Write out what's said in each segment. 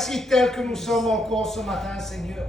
voici tels que nous sommes encore ce matin, Seigneur.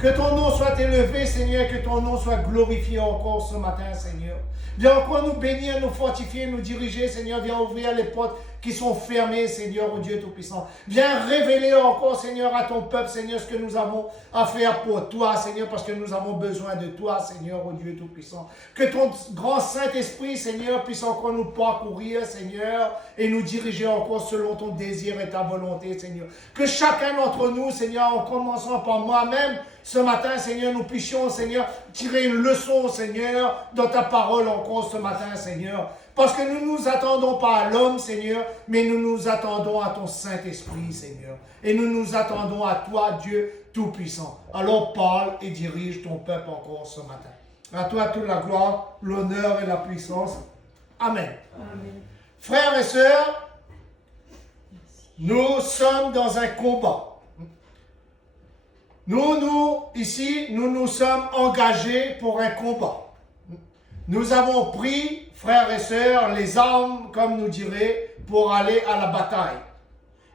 Que ton nom soit élevé, Seigneur, que ton nom soit glorifié encore ce matin, Seigneur. Viens encore nous bénir, nous fortifier, nous diriger, Seigneur. Viens ouvrir les portes qui sont fermées, Seigneur, au Dieu Tout-Puissant. Viens révéler encore, Seigneur, à ton peuple, Seigneur, ce que nous avons à faire pour toi, Seigneur, parce que nous avons besoin de toi, Seigneur, au Dieu Tout-Puissant. Que ton grand Saint-Esprit, Seigneur, puisse encore nous parcourir, Seigneur, et nous diriger encore selon ton désir et ta volonté, Seigneur. Que chacun d'entre nous, Seigneur, en commençant par moi-même, ce matin, Seigneur, nous puissions, Seigneur, tirer une leçon, Seigneur, dans ta parole encore ce matin, Seigneur. Parce que nous ne nous attendons pas à l'homme, Seigneur, mais nous nous attendons à ton Saint-Esprit, Seigneur. Et nous nous attendons à toi, Dieu Tout-Puissant. Alors parle et dirige ton peuple encore ce matin. À toi toute la gloire, l'honneur et la puissance. Amen. Amen. Frères et sœurs, nous sommes dans un combat. Ici, nous nous sommes engagés pour un combat. Nous avons pris, frères et sœurs, les armes, comme nous dirait, pour aller à la bataille.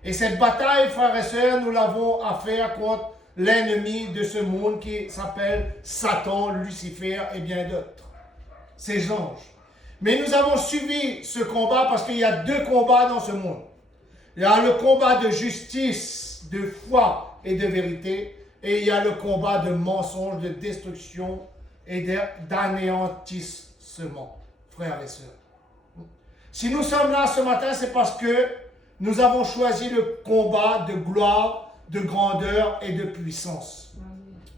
Et cette bataille, frères et sœurs, nous l'avons à faire contre l'ennemi de ce monde qui s'appelle Satan, Lucifer et bien d'autres. Ces anges. Mais nous avons suivi ce combat parce qu'il y a deux combats dans ce monde. Il y a le combat de justice, de foi et de vérité. Et il y a le combat de mensonge, de destruction et d'anéantissement, frères et sœurs. Si nous sommes là ce matin, c'est parce que nous avons choisi le combat de gloire, de grandeur et de puissance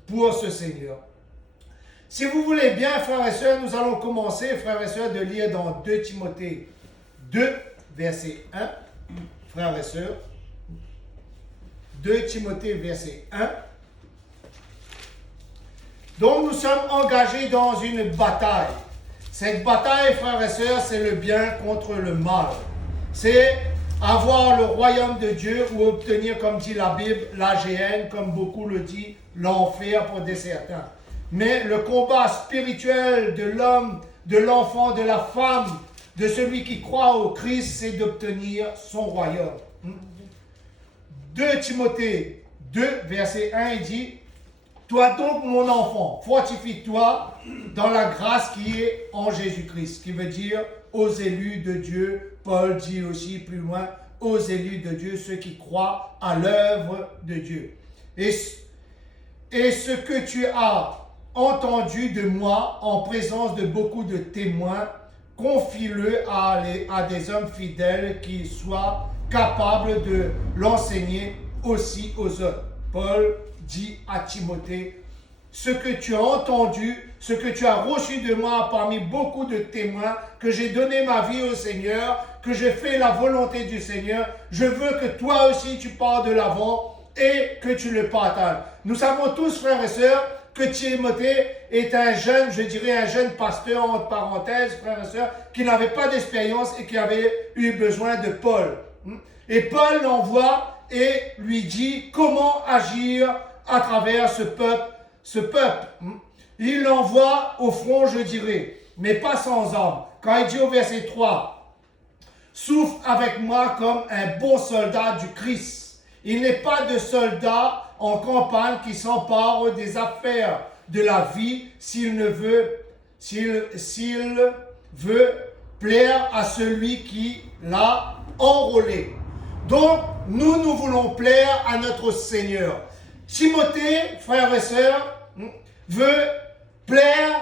pour ce Seigneur. Si vous voulez bien, frères et sœurs, nous allons commencer, frères et sœurs, de lire dans 2 Timothée 2, verset 1. Frères et sœurs, 2 Timothée, verset 1. Donc nous sommes engagés dans une bataille. Cette bataille, frères et sœurs, c'est le bien contre le mal. C'est avoir le royaume de Dieu ou obtenir, comme dit la Bible, la géhenne, comme beaucoup le disent, l'enfer pour des certains. Mais le combat spirituel de l'homme, de l'enfant, de la femme, de celui qui croit au Christ, c'est d'obtenir son royaume. 2 Timothée 2, verset 1, il dit: toi donc, mon enfant, fortifie-toi dans la grâce qui est en Jésus-Christ, qui veut dire aux élus de Dieu. Paul dit aussi plus loin, aux élus de Dieu, ceux qui croient à l'œuvre de Dieu. Et ce que tu as entendu de moi en présence de beaucoup de témoins, confie-le à des hommes fidèles qui soient capables de l'enseigner aussi aux autres. Paul dit à Timothée, ce que tu as entendu, ce que tu as reçu de moi parmi beaucoup de témoins, que j'ai donné ma vie au Seigneur, que j'ai fait la volonté du Seigneur, je veux que toi aussi tu pars de l'avant et que tu le partages. Nous savons tous, frères et sœurs, que Timothée est un jeune, je dirais un jeune pasteur, entre parenthèses, frères et sœurs, qui n'avait pas d'expérience et qui avait eu besoin de Paul. Et Paul l'envoie et lui dit comment agir à travers ce peuple. Il l'envoie au front, je dirais, mais pas sans armes. Quand il dit au verset 3, souffre avec moi comme un bon soldat du Christ. Il n'est pas de soldat en campagne qui s'empare des affaires de la vie s'il veut plaire à celui qui l'a enrôlé. Donc, nous voulons plaire à notre Seigneur. Timothée, frères et sœurs, veut plaire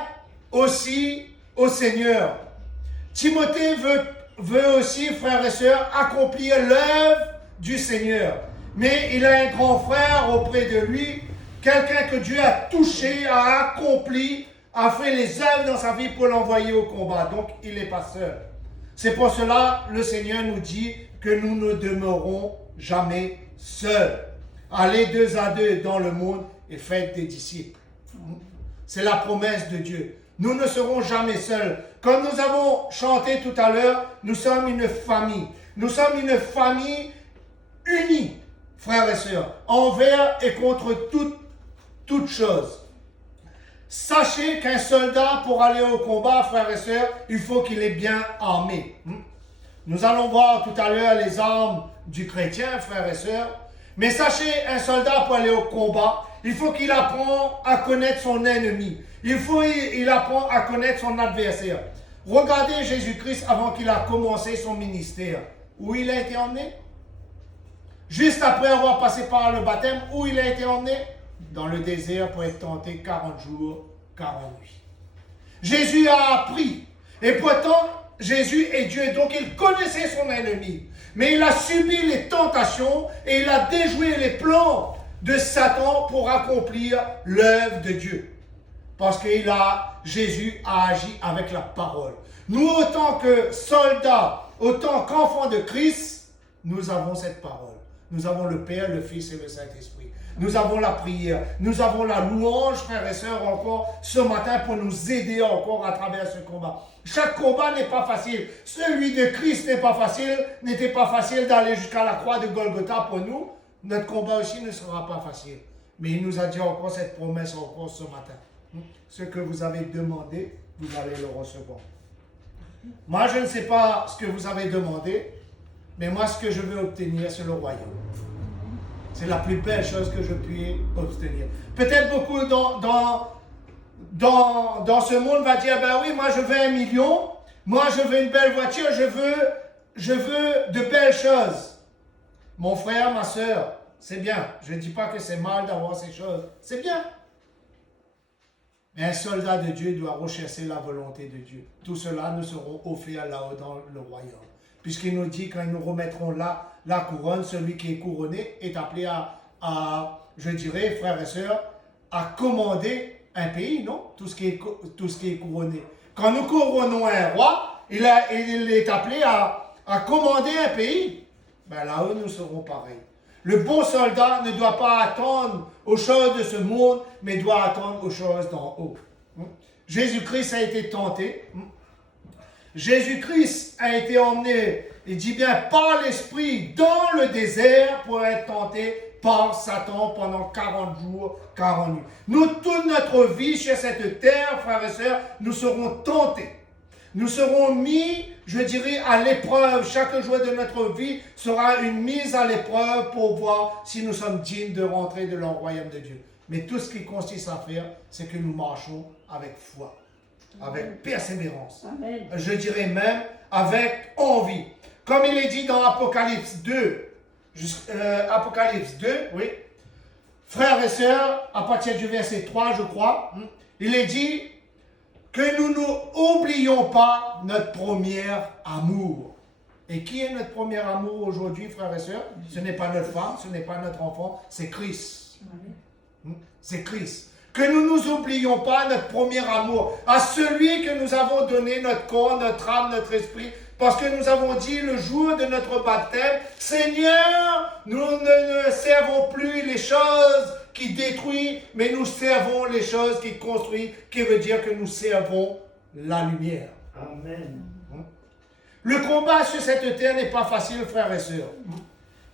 aussi au Seigneur. Timothée veut aussi, frères et sœurs, accomplir l'œuvre du Seigneur. Mais il a un grand frère auprès de lui, quelqu'un que Dieu a touché, a accompli, a fait les œuvres dans sa vie pour l'envoyer au combat. Donc, il n'est pas seul. C'est pour cela que le Seigneur nous dit que nous ne demeurons jamais seuls. Allez 2 à 2 dans le monde et faites des disciples. C'est la promesse de Dieu. Nous ne serons jamais seuls. Comme nous avons chanté tout à l'heure, nous sommes une famille. Nous sommes une famille unie, frères et sœurs, envers et contre toute chose. Sachez qu'un soldat, pour aller au combat, frères et sœurs, il faut qu'il est bien armé. Nous allons voir tout à l'heure les armes du chrétien, frères et sœurs. Mais sachez, un soldat pour aller au combat, il faut qu'il apprenne à connaître son ennemi. Il apprend à connaître son adversaire. Regardez Jésus-Christ avant qu'il a commencé son ministère. Où il a été emmené? Juste après avoir passé par le baptême, où il a été emmené? Dans le désert pour être tenté 40 jours, 40 nuits. Jésus a appris. Et pourtant, Jésus est Dieu, donc il connaissait son ennemi. Mais il a subi les tentations et il a déjoué les plans de Satan pour accomplir l'œuvre de Dieu. Parce que Jésus a agi avec la parole. Nous, autant que soldats, autant qu'enfants de Christ, nous avons cette parole. Nous avons le Père, le Fils et le Saint-Esprit. Nous avons la prière. Nous avons la louange, frères et sœurs, encore ce matin pour nous aider encore à travers ce combat. Chaque combat n'est pas facile. Celui de Christ n'était pas facile d'aller jusqu'à la croix de Golgotha pour nous. Notre combat aussi ne sera pas facile. Mais il nous a dit encore cette promesse encore ce matin. Ce que vous avez demandé, vous allez le recevoir. Moi, je ne sais pas ce que vous avez demandé, mais moi, ce que je veux obtenir, c'est le royaume. C'est la plus belle chose que je puis obtenir. Peut-être beaucoup dans ce monde va dire, ben oui, moi je veux 1 million, moi je veux une belle voiture, je veux de belles choses. Mon frère, ma soeur, c'est bien. Je ne dis pas que c'est mal d'avoir ces choses. C'est bien. Mais un soldat de Dieu doit rechercher la volonté de Dieu. Tout cela nous seront offerts là-haut dans le royaume. Puisqu'il nous dit, quand ils nous remettront là la couronne, celui qui est couronné est appelé à je dirais, frères et sœurs, à commander un pays, non? Tout ce qui est couronné. Quand nous couronnons un roi, il est appelé à commander un pays. Ben là-haut, nous serons pareils. Le bon soldat ne doit pas attendre aux choses de ce monde, mais doit attendre aux choses d'en haut. Jésus-Christ a été tenté. Jésus-Christ a été emmené, il dit bien, par l'Esprit dans le désert pour être tenté par Satan pendant 40 jours, 40 nuits. Nous, toute notre vie sur cette terre, frères et sœurs, nous serons tentés. Nous serons mis, je dirais, à l'épreuve. Chaque jour de notre vie sera une mise à l'épreuve pour voir si nous sommes dignes de rentrer dans le royaume de Dieu. Mais tout ce qui consiste à faire, c'est que nous marchons avec foi, avec persévérance. Amen. Je dirais même avec envie. Comme il est dit dans Apocalypse 2, oui. Frères et sœurs, à partir du verset 3, je crois, il est dit que nous n'oublions pas notre premier amour. Et qui est notre premier amour aujourd'hui, frères et sœurs? Ce n'est pas notre femme, ce n'est pas notre enfant, c'est Christ. C'est Christ. Que nous ne nous oublions pas notre premier amour, à celui que nous avons donné notre corps, notre âme, notre esprit, parce que nous avons dit le jour de notre baptême, Seigneur, nous ne servons plus les choses qui détruisent, mais nous servons les choses qui construisent, qui veut dire que nous servons la lumière. Amen. Le combat sur cette terre n'est pas facile, frères et sœurs.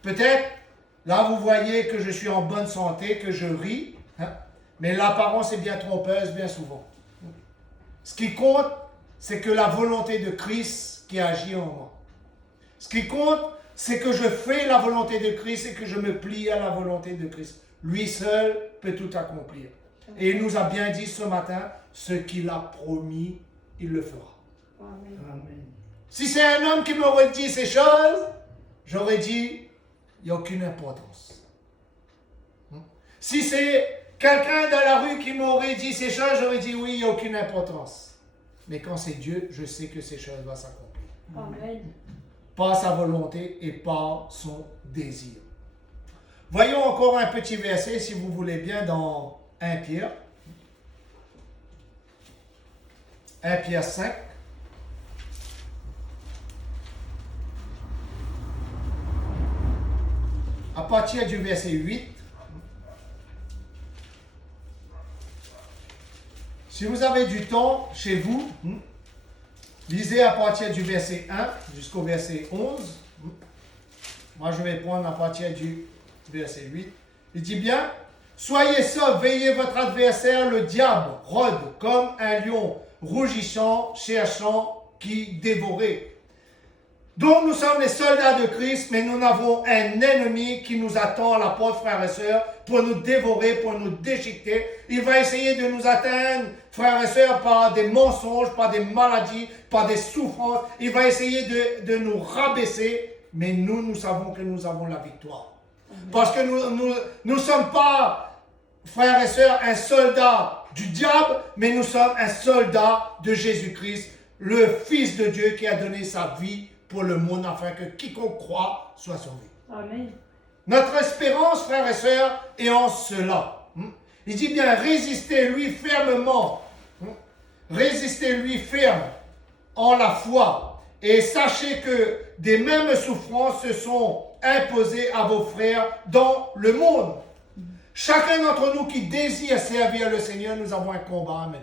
Peut-être, là vous voyez que je suis en bonne santé, que je ris, mais l'apparence est bien trompeuse, bien souvent. Ce qui compte, c'est que la volonté de Christ qui agit en moi. Ce qui compte, c'est que je fais la volonté de Christ et que je me plie à la volonté de Christ. Lui seul peut tout accomplir. Et il nous a bien dit ce matin, ce qu'il a promis, il le fera. Amen. Amen. Si c'est un homme qui m'aurait dit ces choses, j'aurais dit, il n'y a aucune importance. Si c'est quelqu'un dans la rue qui m'aurait dit ces choses, j'aurais dit oui, il n'y a aucune importance. Mais quand c'est Dieu, je sais que ces choses vont s'accomplir. Amen. Par sa volonté et par son désir. Voyons encore un petit verset, si vous voulez bien, dans 1 Pierre. 1 Pierre 5. À partir du verset 8. Si vous avez du temps chez vous, lisez à partir du verset 1 jusqu'au verset 11. Moi, je vais prendre à partir du verset 8. Il dit bien, « Soyez sobres, veillez votre adversaire, le diable, rôde comme un lion, rougissant, cherchant qui dévorer. Donc nous sommes les soldats de Christ, mais nous avons un ennemi qui nous attend à la porte, frères et sœurs, pour nous dévorer, pour nous déchiqueter. Il va essayer de nous atteindre, frères et sœurs, par des mensonges, par des maladies, par des souffrances. Il va essayer de nous rabaisser, mais nous savons que nous avons la victoire. Parce que nous ne sommes pas, frères et sœurs, un soldat du diable, mais nous sommes un soldat de Jésus-Christ, le Fils de Dieu qui a donné sa vie pour le monde, afin que quiconque croit soit sauvé. Amen. Notre espérance, frères et sœurs, est en cela. Il dit bien, résistez-lui fermement. Résistez-lui ferme en la foi. Et sachez que des mêmes souffrances se sont imposées à vos frères dans le monde. Chacun d'entre nous qui désire servir le Seigneur, nous avons un combat à mener.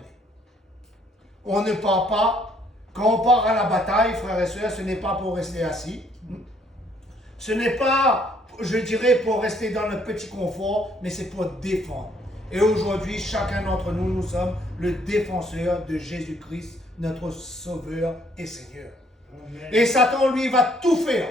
On ne part pas. Quand on part à la bataille, frères et sœurs, ce n'est pas pour rester assis. Ce n'est pas, je dirais, pour rester dans notre petit confort, mais c'est pour défendre. Et aujourd'hui, chacun d'entre nous, nous sommes le défenseur de Jésus-Christ, notre Sauveur et Seigneur. Amen. Et Satan, lui, va tout faire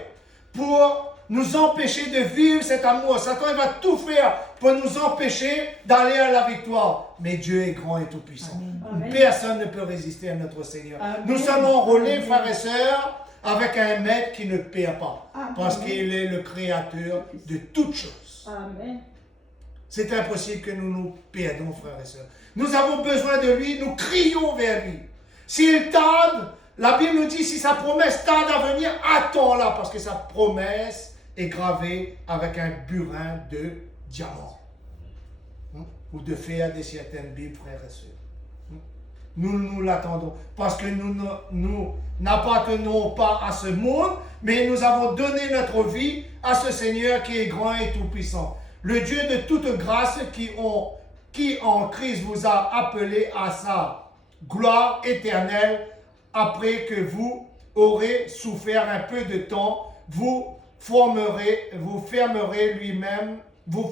pour nous empêcher de vivre cet amour. Satan, il va tout faire pour nous empêcher d'aller à la victoire. Mais Dieu est grand et tout-puissant. Amen. Personne ne peut résister à notre Seigneur. Amen. Nous sommes enrôlés, frères et sœurs, avec un maître qui ne perd pas. Amen. Parce qu'il est le créateur de toutes choses. Amen. C'est impossible que nous nous perdons, frères et sœurs. Nous avons besoin de lui, nous crions vers lui. S'il tarde, la Bible nous dit, si sa promesse tarde à venir, attends-la, parce que sa promesse est gravée avec un burin de diamant. Ou de fer des certaines Bibles, frères et sœurs. Nous l'attendons, parce que nous n'appartenons pas à ce monde, mais nous avons donné notre vie à ce Seigneur qui est grand et tout-puissant. Le Dieu de toute grâce qui en Christ vous a appelé à sa gloire éternelle, après que vous aurez souffert un peu de temps, vous fermerez lui-même, vous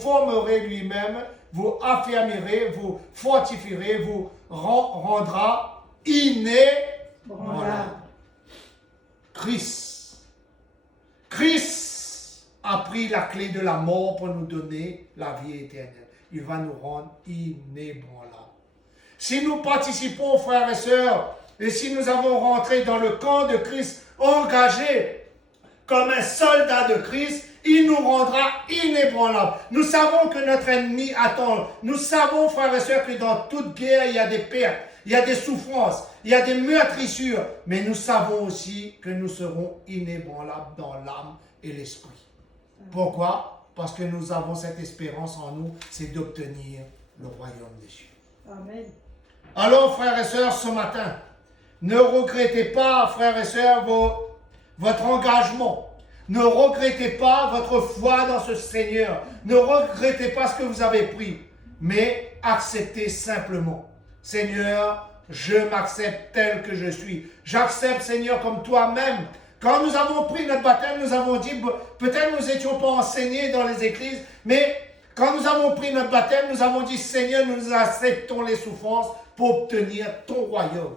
affermirez, vous fortifierez, vous rendra inébranlable. Christ a pris la clé de la mort pour nous donner la vie éternelle. Il va nous rendre inébranlables. Si nous participons, frères et sœurs, et si nous avons rentré dans le camp de Christ, engagé comme un soldat de Christ, il nous rendra inébranlables. Nous savons que notre ennemi attend. Nous savons, frères et sœurs, que dans toute guerre, il y a des pertes, il y a des souffrances, il y a des meurtrissures. Mais nous savons aussi que nous serons inébranlables dans l'âme et l'esprit. Pourquoi? Parce que nous avons cette espérance en nous, c'est d'obtenir le royaume des cieux. Amen. Alors, frères et sœurs, ce matin, ne regrettez pas, frères et sœurs, votre engagement. Ne regrettez pas votre foi dans ce Seigneur. Ne regrettez pas ce que vous avez pris. Mais acceptez simplement. Seigneur, je m'accepte tel que je suis. J'accepte, Seigneur, comme toi-même. Quand nous avons pris notre baptême, nous avons dit, peut-être nous n'étions pas enseignés dans les églises, mais quand nous avons pris notre baptême, nous avons dit, Seigneur, nous acceptons les souffrances pour obtenir ton royaume.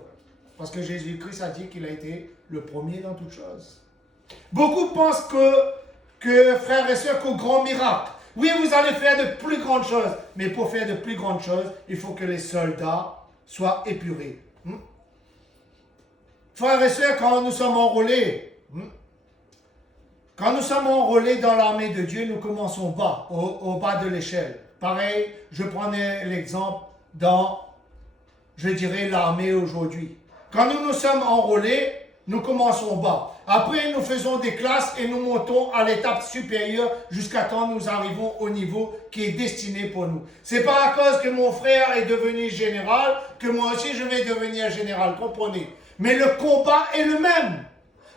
Parce que Jésus-Christ a dit qu'il a été le premier dans toutes choses. Beaucoup pensent que frères et sœurs, qu'au grand miracle, oui, vous allez faire de plus grandes choses, mais pour faire de plus grandes choses, il faut que les soldats soient épurés. Frères et sœurs, quand nous sommes enrôlés, dans l'armée de Dieu, nous commençons bas, au bas de l'échelle. Pareil, je prenais l'exemple dans, je dirais, l'armée aujourd'hui. Quand nous sommes enrôlés, nous commençons bas. Après, nous faisons des classes et nous montons à l'étape supérieure jusqu'à temps nous arrivons au niveau qui est destiné pour nous. C'est pas à cause que mon frère est devenu général que moi aussi je vais devenir général, comprenez? Mais le combat est le même.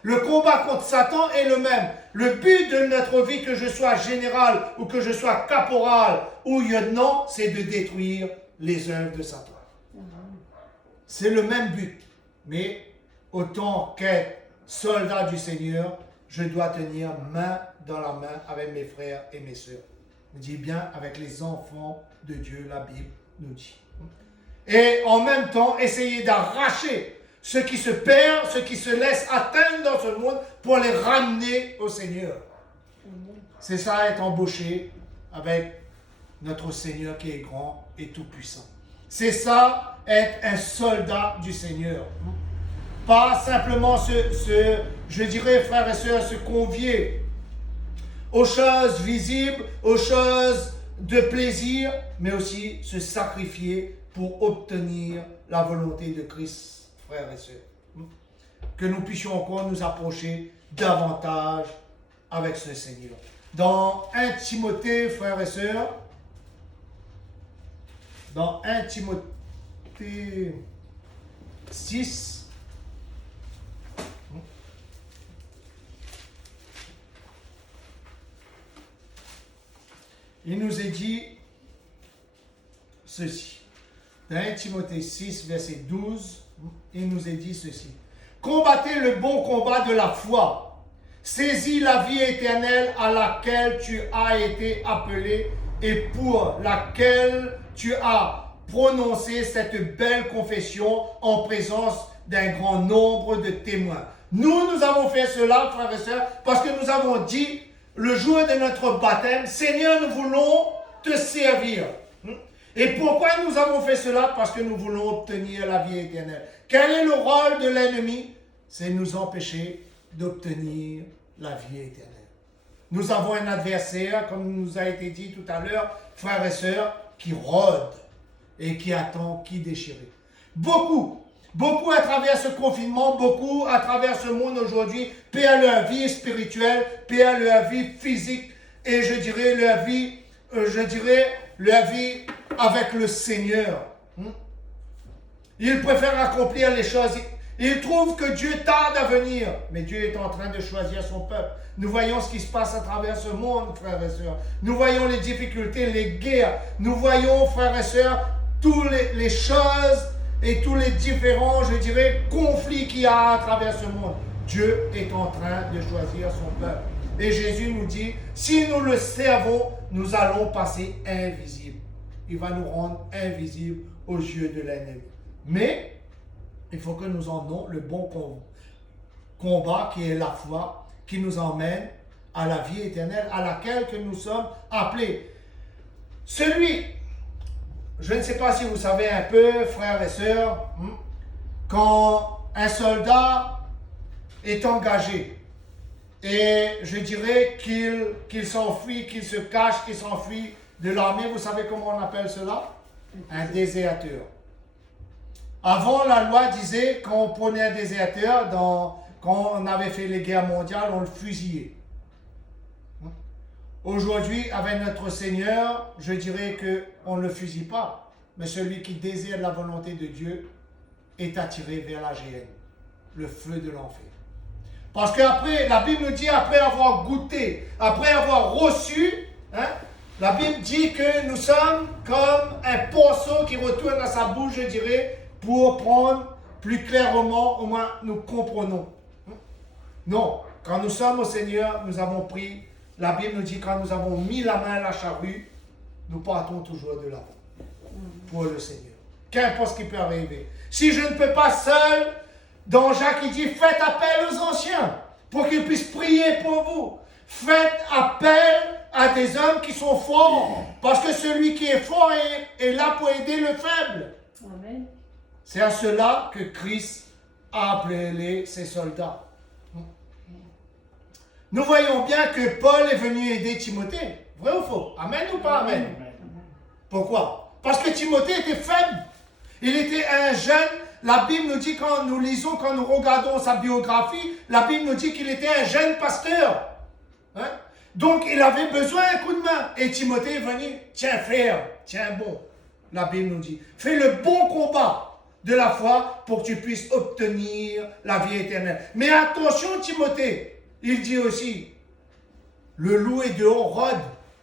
Le combat contre Satan est le même. Le but de notre vie, que je sois général ou que je sois caporal ou lieutenant, c'est de détruire les œuvres de Satan. C'est le même but. Mais autant qu'être soldat du Seigneur, je dois tenir main dans la main avec mes frères et mes sœurs. Je dis bien avec les enfants de Dieu, la Bible nous dit. Et en même temps, essayer d'arracher ceux qui se perdent, ceux qui se laissent atteindre dans ce monde pour les ramener au Seigneur. C'est ça, être embauché avec notre Seigneur qui est grand et tout-puissant. C'est ça, être un soldat du Seigneur. Pas simplement je dirais, frères et sœurs, se convier aux choses visibles, aux choses de plaisir, mais aussi se sacrifier pour obtenir la volonté de Christ, frères et sœurs. Que nous puissions encore nous approcher davantage avec ce Seigneur. Dans 1 Timothée, frères et sœurs, dans 1 Timothée 6, il nous est dit ceci. Dans 1 Timothée 6, verset 12, il nous est dit ceci. Combattez le bon combat de la foi. Saisis la vie éternelle à laquelle tu as été appelé et pour laquelle tu as prononcé cette belle confession en présence d'un grand nombre de témoins. Nous avons fait cela, frères et sœurs, parce que nous avons dit le jour de notre baptême, Seigneur, nous voulons te servir. Et pourquoi nous avons fait cela? Parce que nous voulons obtenir la vie éternelle. Quel est le rôle de l'ennemi? C'est nous empêcher d'obtenir la vie éternelle. Nous avons un adversaire, comme nous a été dit tout à l'heure, frères et sœurs, qui rôde et qui attend qui déchirer. Beaucoup à travers ce confinement, beaucoup à travers ce monde aujourd'hui, perdent leur vie spirituelle, perdent leur vie physique et je dirais leur vie avec le Seigneur. Ils préfèrent accomplir les choses. Ils trouvent que Dieu tarde à venir, mais Dieu est en train de choisir son peuple. Nous voyons ce qui se passe à travers ce monde, frères et sœurs. Nous voyons les difficultés, les guerres. Nous voyons, frères et sœurs, toutes les choses et tous les différents, je dirais, conflits qu'il y a à travers ce monde. Dieu est en train de choisir son peuple. Et Jésus nous dit, si nous le servons, nous allons passer invisibles. Il va nous rendre invisibles aux yeux de l'ennemi. Mais, il faut que nous emmenons le bon combat qui est la foi, qui nous emmène à la vie éternelle, à laquelle que nous sommes appelés. Je ne sais pas si vous savez un peu, frères et sœurs, quand un soldat est engagé, et je dirais qu'il s'enfuit, qu'il se cache, qu'il s'enfuit de l'armée, vous savez comment on appelle cela? Un déserteur. Avant, la loi disait, quand on prenait un déserteur, quand on avait fait les guerres mondiales, on le fusillait. Aujourd'hui, avec notre Seigneur, je dirais qu'on ne le fusille pas, mais celui qui désire la volonté de Dieu est attiré vers la géhenne, le feu de l'enfer. Parce qu'après, la Bible nous dit, après avoir goûté, après avoir reçu, la Bible dit que nous sommes comme un pinceau qui retourne à sa bouche, je dirais, pour prendre plus clairement, au moins nous comprenons. Non, quand nous sommes au Seigneur, nous avons pris, la Bible nous dit, quand nous avons mis la main à la charrue, nous partons toujours de l'avant pour le Seigneur. Qu'importe ce qui peut arriver. Si je ne peux pas seul, dans Jacques il dit, faites appel aux anciens pour qu'ils puissent prier pour vous. Faites appel à des hommes qui sont forts, parce que celui qui est fort est là pour aider le faible. Amen. C'est à cela que Christ a appelé ses soldats. Nous voyons bien que Paul est venu aider Timothée. Vrai ou faux? Amen ou pas amen? Pourquoi? Parce que Timothée était faible. Il était un jeune. La Bible nous dit, quand nous lisons, quand nous regardons sa biographie, la Bible nous dit qu'il était un jeune pasteur. Donc, il avait besoin d'un coup de main. Et Timothée est venu, tiens frère, tiens bon. La Bible nous dit, fais le bon combat de la foi pour que tu puisses obtenir la vie éternelle. Mais attention Timothée, il dit aussi, le loup est dehors, rôde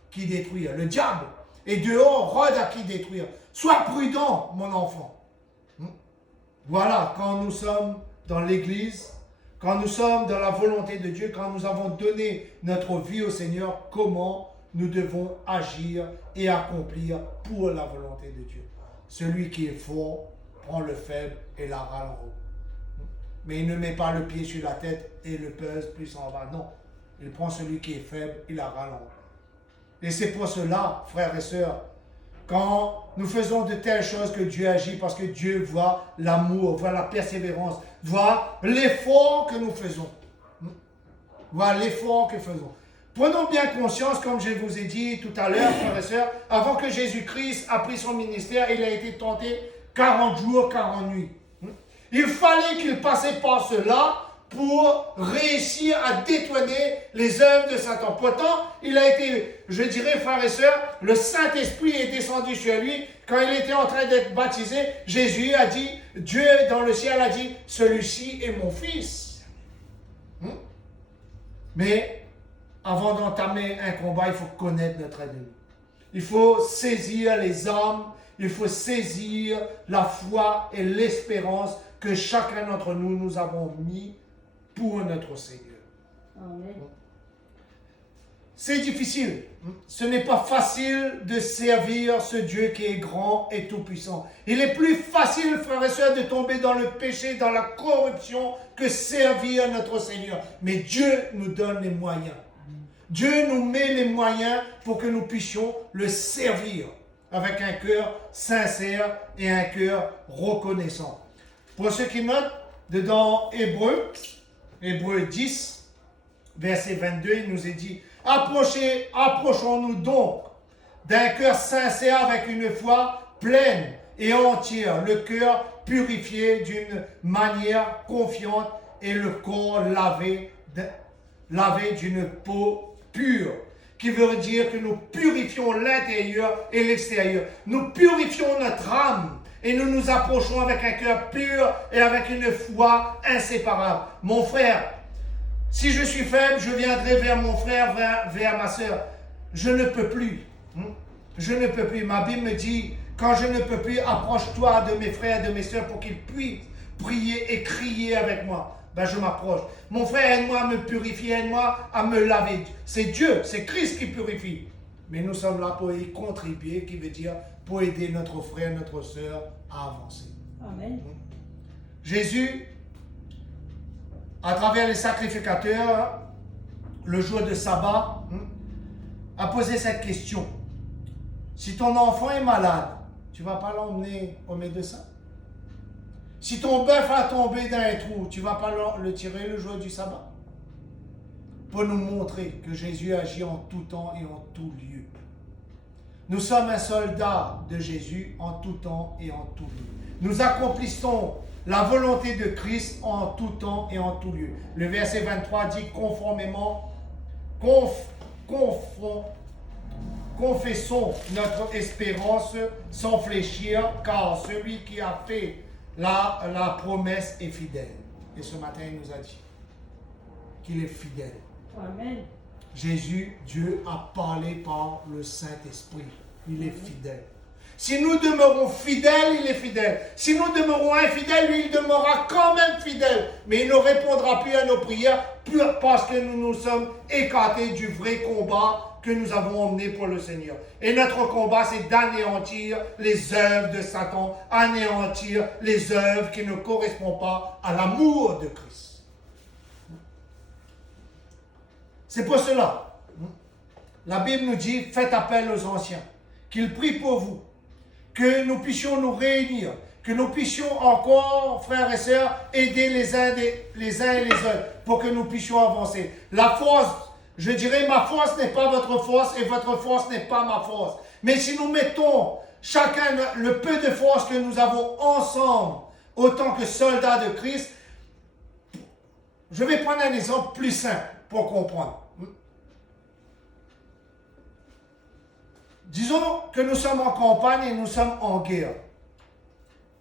qui détruire. Le diable est dehors, rôde à qui détruire. Sois prudent, mon enfant. Voilà, quand nous sommes dans l'église, quand nous sommes dans la volonté de Dieu, quand nous avons donné notre vie au Seigneur, comment nous devons agir et accomplir pour la volonté de Dieu. Celui qui est fort prend le faible et la râle en haut. mais il ne met pas le pied sur la tête et le pèse plus en bas. Non, il prend celui qui est faible, il la rallonge. Et c'est pour cela, frères et sœurs, quand nous faisons de telles choses que Dieu agit, parce que Dieu voit l'amour, voit la persévérance, voit l'effort que nous faisons. Voit l'effort que nous faisons. Prenons bien conscience, comme je vous ai dit tout à l'heure, frères et sœurs, avant que Jésus-Christ a pris son ministère, il a été tenté 40 jours, 40 nuits. Il fallait qu'il passait par cela pour réussir à détourner les œuvres de Satan. Pourtant, il a été, je dirais, frères et sœurs, le Saint-Esprit est descendu sur lui. Quand il était en train d'être baptisé, Jésus a dit, Dieu dans le ciel a dit, celui-ci est mon fils. Mais avant d'entamer un combat, il faut connaître notre ennemi. Il faut saisir les âmes, il faut saisir la foi et l'espérance que chacun d'entre nous, nous avons mis pour notre Seigneur. Amen. C'est difficile. Ce n'est pas facile de servir ce Dieu qui est grand et tout-puissant. Il est plus facile, frères et sœurs, de tomber dans le péché, dans la corruption, que servir notre Seigneur. Mais Dieu nous donne les moyens. Dieu nous met les moyens pour que nous puissions le servir avec un cœur sincère et un cœur reconnaissant. Pour ceux qui notent, dedans Hébreu 10, verset 22, il nous est dit « Approchons-nous donc d'un cœur sincère avec une foi pleine et entière, le cœur purifié d'une manière confiante et le corps lavé d'une peau pure. » Qui veut dire que nous purifions l'intérieur et l'extérieur. Nous purifions notre âme et nous nous approchons avec un cœur pur et avec une foi inséparable. Mon frère, si je suis faible, je viendrai vers mon frère, vers ma soeur. Je ne peux plus. Je ne peux plus. Ma Bible me dit, quand je ne peux plus, approche-toi de mes frères et de mes soeurs pour qu'ils puissent prier et crier avec moi. Ben, je m'approche. Mon frère, aide-moi à me purifier, aide-moi à me laver. C'est Dieu, c'est Christ qui purifie. Mais nous sommes là pour y contribuer, qui veut dire pour aider notre frère, notre soeur à avancer. Amen. Jésus, à travers les sacrificateurs, le jour de sabbat, a posé cette question. Si ton enfant est malade, tu ne vas pas l'emmener au médecin? Si ton bœuf a tombé dans un trou, tu ne vas pas le tirer le jour du sabbat? Pour nous montrer que Jésus agit en tout temps et en tout lieu. Nous sommes un soldat de Jésus en tout temps et en tout lieu. Nous accomplissons la volonté de Christ en tout temps et en tout lieu. Le verset 23 dit conformément, confessons notre espérance sans fléchir, car celui qui a fait la promesse est fidèle. Et ce matin, il nous a dit qu'il est fidèle. Amen. Jésus, Dieu a parlé par le Saint-Esprit. Il est fidèle. Si nous demeurons fidèles, il est fidèle. Si nous demeurons infidèles, lui, il demeurera quand même fidèle. Mais il ne répondra plus à nos prières parce que nous nous sommes écartés du vrai combat que nous avons emmené pour le Seigneur. Et notre combat, c'est d'anéantir les œuvres de Satan, anéantir les œuvres qui ne correspondent pas à l'amour de Christ. C'est pour cela, la Bible nous dit, faites appel aux anciens, qu'ils prient pour vous, que nous puissions nous réunir, que nous puissions encore, frères et sœurs, aider les uns et les autres pour que nous puissions avancer. La force, je dirais, ma force n'est pas votre force et votre force n'est pas ma force. Mais si nous mettons chacun le peu de force que nous avons ensemble, autant que soldats de Christ, je vais prendre un exemple plus simple pour comprendre. Disons que nous sommes en campagne et nous sommes en guerre.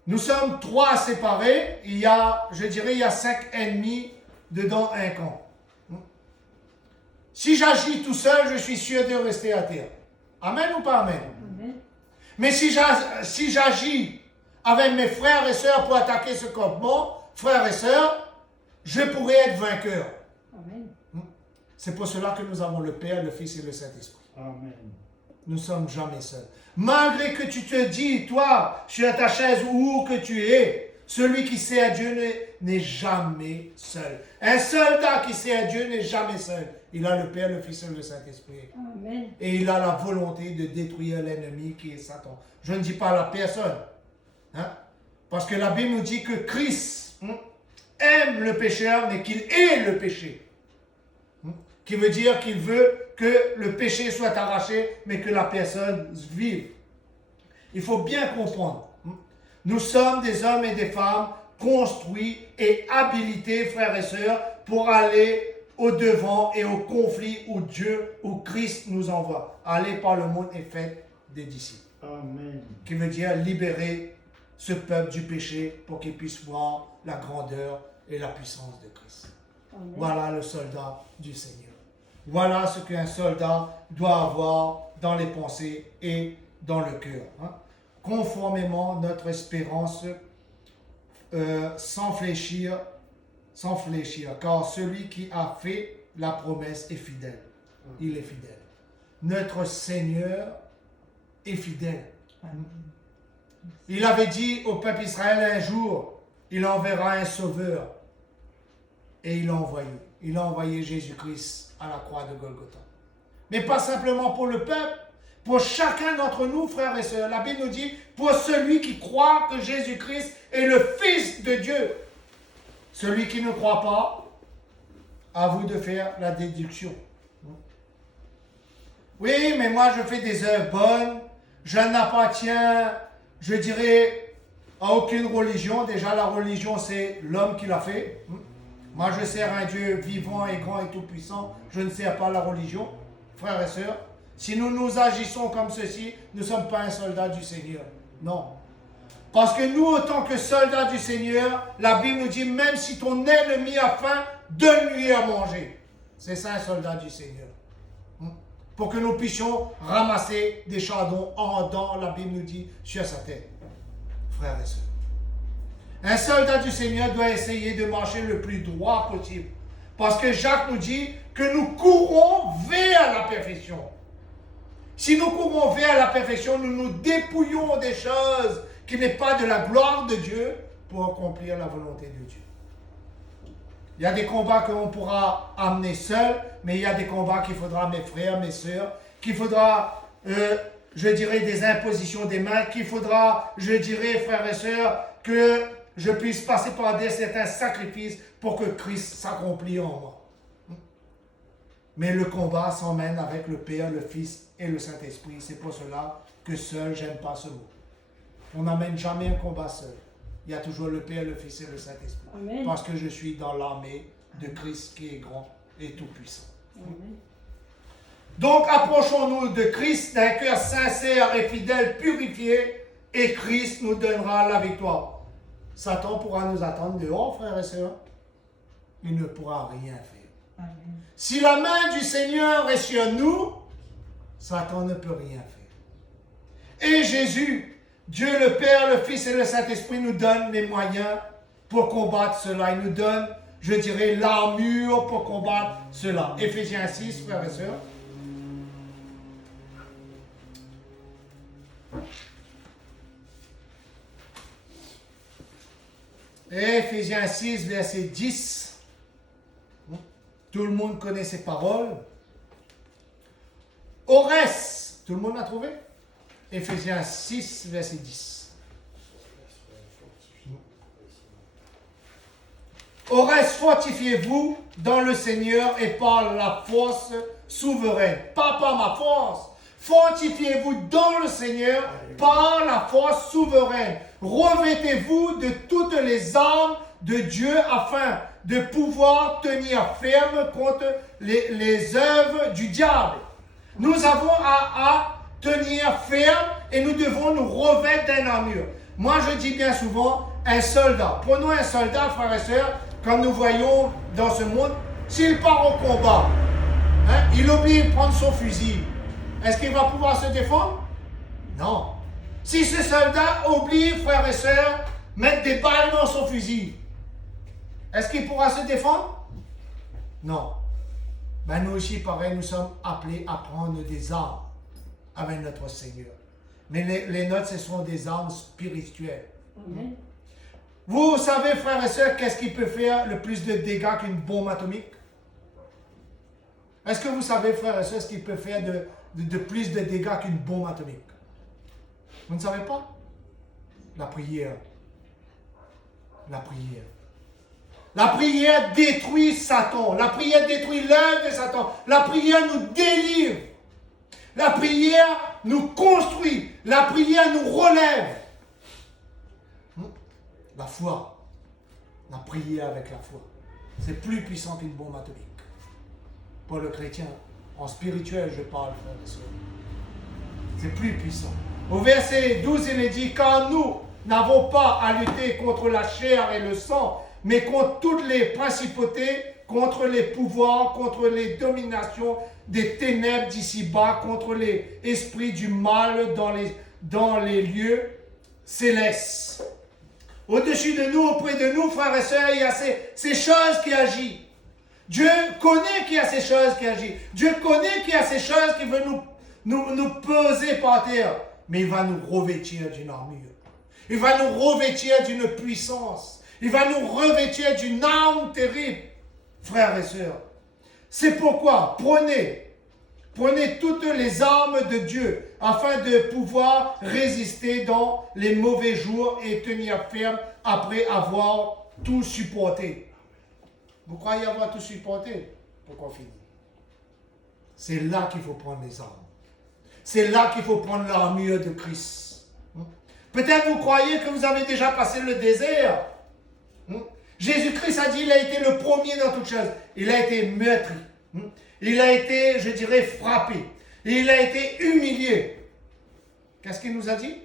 Nous sommes 3 séparés. Il y a 5 ennemis dedans un camp. Si j'agis tout seul, je suis sûr de rester à terre. Amen ou pas amen? Amen. Mais si j'agis avec mes frères et sœurs pour attaquer ce campement, frères et sœurs, je pourrais être vainqueur. Amen. C'est pour cela que nous avons le Père, le Fils et le Saint-Esprit. Amen. Nous ne sommes jamais seuls. Malgré que tu te dis, toi, sur ta chaise ou où que tu es, Celui qui sait à Dieu n'est jamais seul. Un soldat qui sait à Dieu n'est jamais seul. Il a le Père, le Fils et le Saint-Esprit. Amen. Et il a la volonté de détruire l'ennemi qui est Satan. Je ne dis pas la personne. Hein? Parce que la Bible nous dit que Christ aime le pécheur, mais qu'il est le péché. Qui veut dire qu'il veut que le péché soit arraché, mais que la personne vive. Il faut bien comprendre. Nous sommes des hommes et des femmes construits et habilités, frères et sœurs, pour aller au-devant et au conflit où Dieu, où Christ nous envoie. Aller par le monde et faites des disciples. Amen. Qui veut dire libérer ce peuple du péché pour qu'il puisse voir la grandeur et la puissance de Christ. Amen. Voilà le soldat du Seigneur. Voilà ce qu'un soldat doit avoir dans les pensées et dans le cœur. Hein. Conformément notre espérance sans fléchir, car celui qui a fait la promesse est fidèle. Il est fidèle. Notre Seigneur est fidèle. Il avait dit au peuple Israël un jour, il enverra un sauveur. Et il l'a envoyé. Il a envoyé Jésus-Christ à la croix de Golgotha. Mais pas simplement pour le peuple, pour chacun d'entre nous, frères et sœurs. La Bible nous dit, pour celui qui croit que Jésus-Christ est le Fils de Dieu. Celui qui ne croit pas, à vous de faire la déduction. Oui, mais moi je fais des œuvres bonnes, je n'appartiens, je dirais, à aucune religion. Déjà, la religion, c'est l'homme qui l'a fait. Moi, je sers un Dieu vivant et grand et tout-puissant. Je ne sers pas la religion, frères et sœurs. Si nous agissons comme ceci, nous ne sommes pas un soldat du Seigneur. Non. Parce que nous, autant que soldats du Seigneur, la Bible nous dit, même si ton ennemi a faim, donne-lui à manger. C'est ça un soldat du Seigneur. Pour que nous puissions ramasser des chardons ardents, la Bible nous dit, sur sa tête. Frères et sœurs. Un soldat du Seigneur doit essayer de marcher le plus droit possible. Parce que Jacques nous dit que nous courons vers la perfection. Si nous courons vers la perfection, nous nous dépouillons des choses qui n'est pas de la gloire de Dieu pour accomplir la volonté de Dieu. Il y a des combats qu'on pourra amener seul, mais il y a des combats qu'il faudra, mes frères, mes sœurs, qu'il faudra, je dirais, des impositions des mains, qu'il faudra, je dirais, frères et sœurs, que je puisse passer par certains sacrifices pour que Christ s'accomplisse en moi. Mais le combat s'emmène avec le Père, le Fils et le Saint-Esprit. C'est pour cela que seul, j'aime pas ce mot. On n'amène jamais un combat seul. Il y a toujours le Père, le Fils et le Saint-Esprit. Amen. Parce que je suis dans l'armée de Christ qui est grand et tout-puissant. Amen. Donc, approchons-nous de Christ d'un cœur sincère et fidèle, purifié, et Christ nous donnera la victoire. Satan pourra nous attendre dehors, frères et sœurs. Il ne pourra rien faire. Amen. Si la main du Seigneur est sur nous, Satan ne peut rien faire. Et Jésus, Dieu le Père, le Fils et le Saint-Esprit nous donnent les moyens pour combattre cela. Il nous donne, je dirais, l'armure pour combattre cela. Éphésiens 6, frères et sœurs. Éphésiens 6, verset 10. Tout le monde connaît ces paroles. Ores, tout le monde l'a trouvé? Éphésiens 6, verset 10. Ores, fortifiez-vous dans le Seigneur et par la force souveraine. Pas par ma force. Fortifiez-vous dans le Seigneur par la force souveraine. Revêtez-vous de toutes les armes de Dieu afin de pouvoir tenir ferme contre les œuvres du diable. Nous avons à tenir ferme et nous devons nous revêtir d'une armure. Moi, je dis bien souvent, un soldat. Prenons un soldat, frères et sœurs, comme nous voyons dans ce monde, s'il part au combat, il oublie de prendre son fusil. Est-ce qu'il va pouvoir se défendre? Non. Si ce soldat oublie, frères et sœurs, mettre des balles dans son fusil, est-ce qu'il pourra se défendre? Non. Ben nous aussi, pareil, nous sommes appelés à prendre des armes avec notre Seigneur. Mais les nôtres, ce sont des armes spirituelles. Amen. Vous savez, frères et sœurs, qu'est-ce qui peut faire le plus de dégâts qu'une bombe atomique? Est-ce que vous savez, frères et sœurs, ce qui peut faire de plus de dégâts qu'une bombe atomique? Vous ne savez pas? La prière. La prière. La prière détruit Satan. La prière détruit l'œuvre de Satan. La prière nous délivre. La prière nous construit. La prière nous relève. La foi. La prière avec la foi. C'est plus puissant qu'une bombe atomique. Pour le chrétien, en spirituel, je parle, frères et sœurs. C'est plus puissant. Au verset 12, il est dit, car nous n'avons pas à lutter contre la chair et le sang, mais contre toutes les principautés, contre les pouvoirs, contre les dominations des ténèbres d'ici-bas, contre les esprits du mal dans les lieux célestes. Au-dessus de nous, auprès de nous, frères et sœurs, il y a ces choses qui agissent. Dieu connaît qu'il y a ces choses qui agissent. Dieu connaît qu'il y a ces choses qui veulent nous peser par terre. Mais il va nous revêtir d'une armure. Il va nous revêtir d'une puissance. Il va nous revêtir d'une arme terrible, frères et sœurs. C'est pourquoi prenez toutes les armes de Dieu afin de pouvoir résister dans les mauvais jours et tenir ferme après avoir tout supporté. Vous croyez avoir tout supporté? Pourquoi finir? C'est là qu'il faut prendre les armes. C'est là qu'il faut prendre l'armure de Christ. Peut-être vous croyez que vous avez déjà passé le désert. Jésus-Christ a dit, il a été le premier dans toutes choses. Il a été meurtri. Il a été, je dirais, frappé. Il a été humilié. Qu'est-ce qu'il nous a dit?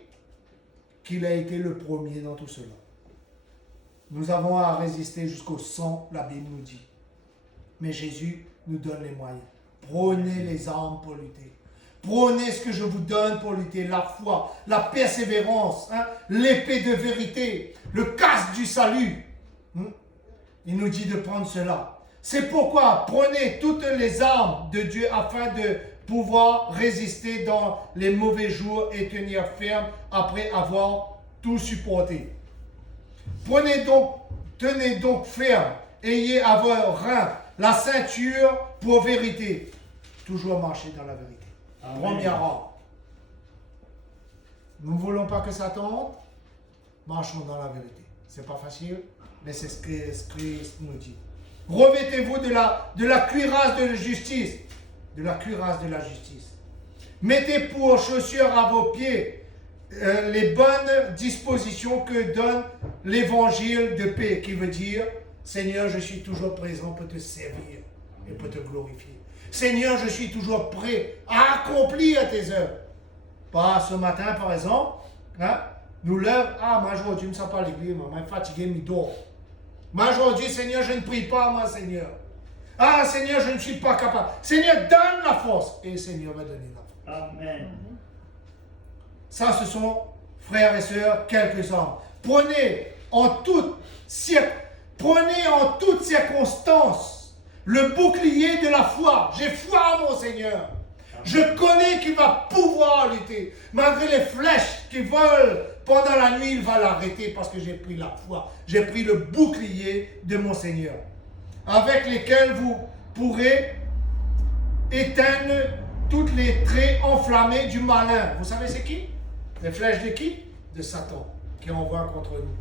Qu'il a été le premier dans tout cela. Nous avons à résister jusqu'au sang, la Bible nous dit. Mais Jésus nous donne les moyens. Prenez les armes pour lutter. Prenez ce que je vous donne pour lutter. La foi, la persévérance, l'épée de vérité, le casque du salut. Il nous dit de prendre cela. C'est pourquoi prenez toutes les armes de Dieu afin de pouvoir résister dans les mauvais jours et tenir ferme après avoir tout supporté. Tenez donc ferme, ayez à vos reins la ceinture pour vérité. Toujours marcher dans la vérité. Amen. Premier rang. Nous ne voulons pas que Satan entre. Marchons dans la vérité. C'est pas facile, mais c'est ce que Christ nous dit. Revêtez-vous de la cuirasse de la justice. De la cuirasse de la justice. Mettez pour chaussures à vos pieds les bonnes dispositions que donne l'évangile de paix, qui veut dire, Seigneur, je suis toujours présent pour te servir et pour te glorifier. Seigneur, je suis toujours prêt à accomplir tes œuvres. Pas ce matin, par exemple, nous lève, moi aujourd'hui, je ne me sens pas à l'église, je suis fatigué, je dors. Moi aujourd'hui, Seigneur, je ne prie pas, moi, Seigneur. Seigneur, je ne suis pas capable. Seigneur, donne la force. Et Seigneur va donner la force. Amen. Ça, ce sont, frères et sœurs, quelques armes. Prenez en toutes circonstances le bouclier de la foi. J'ai foi, mon Seigneur. Je connais qu'il va pouvoir lutter. Malgré les flèches qui volent pendant la nuit, il va l'arrêter parce que j'ai pris la foi. J'ai pris le bouclier de mon Seigneur. Avec lesquels vous pourrez éteindre toutes les traits enflammés du malin. Vous savez c'est qui? Les flèches de qui? De Satan, qui envoie contre nous.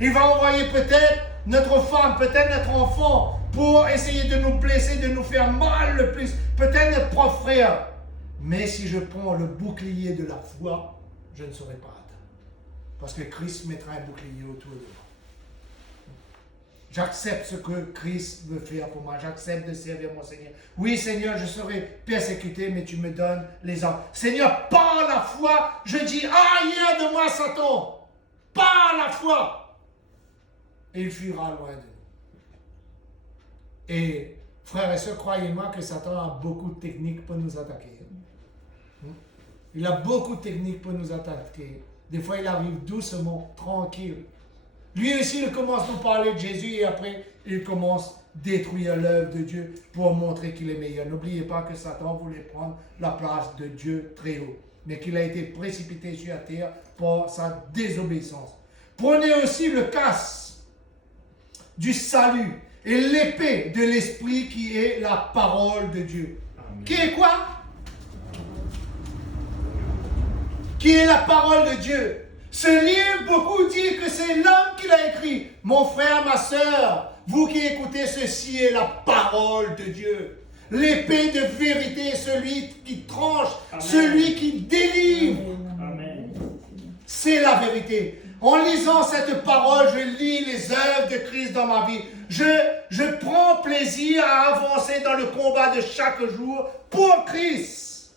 Il va envoyer peut-être notre femme, peut-être notre enfant, pour essayer de nous blesser, de nous faire mal le plus. Peut-être notre propre frère. Mais si je prends le bouclier de la foi, je ne serai pas atteint. Parce que Christ mettra un bouclier autour de moi. J'accepte ce que Christ veut faire pour moi. J'accepte de servir mon Seigneur. Oui, Seigneur, je serai persécuté, mais tu me donnes les armes. Seigneur, par la foi, je dis, aïe de moi, Satan. Par la foi. Et il fuira loin de nous. Et, frères et sœurs, croyez-moi que Satan a beaucoup de techniques pour nous attaquer. Il a beaucoup de techniques pour nous attaquer. Des fois, il arrive doucement, tranquille. Lui aussi, il commence à nous parler de Jésus et après, il commence à détruire l'œuvre de Dieu pour montrer qu'il est meilleur. N'oubliez pas que Satan voulait prendre la place de Dieu très haut, mais qu'il a été précipité sur la terre pour sa désobéissance. Prenez aussi le casque du salut et l'épée de l'esprit qui est la parole de Dieu. Amen. Qui est quoi? Qui est la parole de Dieu. Ce livre, beaucoup disent que c'est l'homme qui l'a écrit. Mon frère, ma soeur, vous qui écoutez, ceci est la parole de Dieu. L'épée de vérité, celui qui tranche, Amen. Celui qui délivre. Amen. C'est la vérité. En lisant cette parole, je lis les œuvres de Christ dans ma vie. Je prends plaisir à avancer dans le combat de chaque jour pour Christ.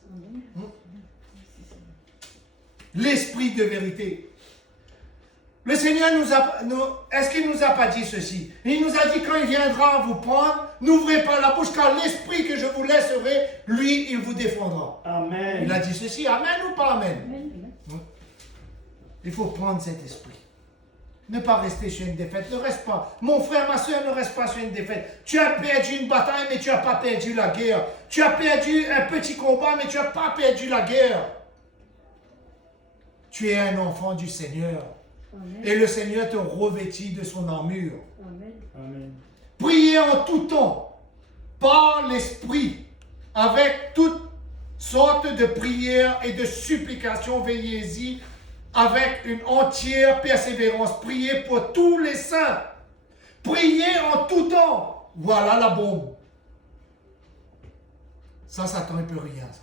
L'esprit de vérité. Le Seigneur est-ce qu'il nous a pas dit ceci? Il nous a dit quand il viendra vous prendre, n'ouvrez pas la bouche car l'esprit que je vous laisserai, lui, il vous défendra. Amen. Il a dit ceci, amen ou pas amen? Amen. Il faut prendre cet esprit. Ne pas rester sur une défaite. Ne reste pas. Mon frère, ma soeur, ne reste pas sur une défaite. Tu as perdu une bataille, mais tu n'as pas perdu la guerre. Tu as perdu un petit combat, mais tu n'as pas perdu la guerre. Tu es un enfant du Seigneur. Amen. Et le Seigneur te revêtit de son armure. Amen. Amen. Priez en tout temps, par l'Esprit, avec toutes sortes de prières et de supplications. Veillez-y avec une entière persévérance. Priez pour tous les saints. Priez en tout temps. Voilà la bombe. Ça, Satan ne peut rien. Ça.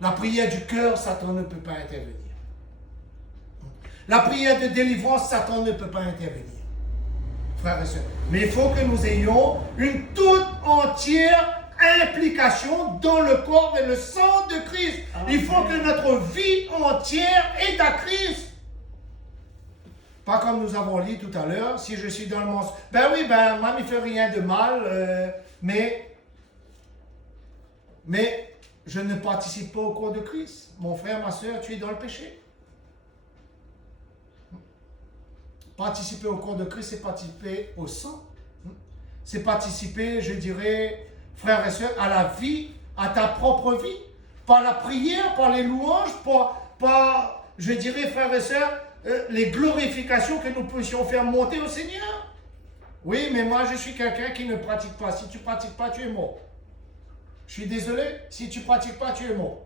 La prière du cœur, Satan ne peut pas intervenir. La prière de délivrance, Satan ne peut pas intervenir. Frères et sœurs. Mais il faut que nous ayons une toute entière implication dans le corps et le sang de Christ. Amen. Il faut que notre vie entière est à Christ. Pas comme nous avons lu tout à l'heure, si je suis dans le mensonge. Ben oui, moi, il ne fait rien de mal, mais je ne participe pas au corps de Christ. Mon frère, ma soeur, tu es dans le péché. Participer au corps de Christ, c'est participer au sang. C'est participer, je dirais, frères et sœurs, à la vie, à ta propre vie. Par la prière, par les louanges, par je dirais, frères et sœurs, les glorifications que nous puissions faire monter au Seigneur. Oui, mais moi, je suis quelqu'un qui ne pratique pas. Si tu ne pratiques pas, tu es mort. Je suis désolé, si tu ne pratiques pas, tu es mort.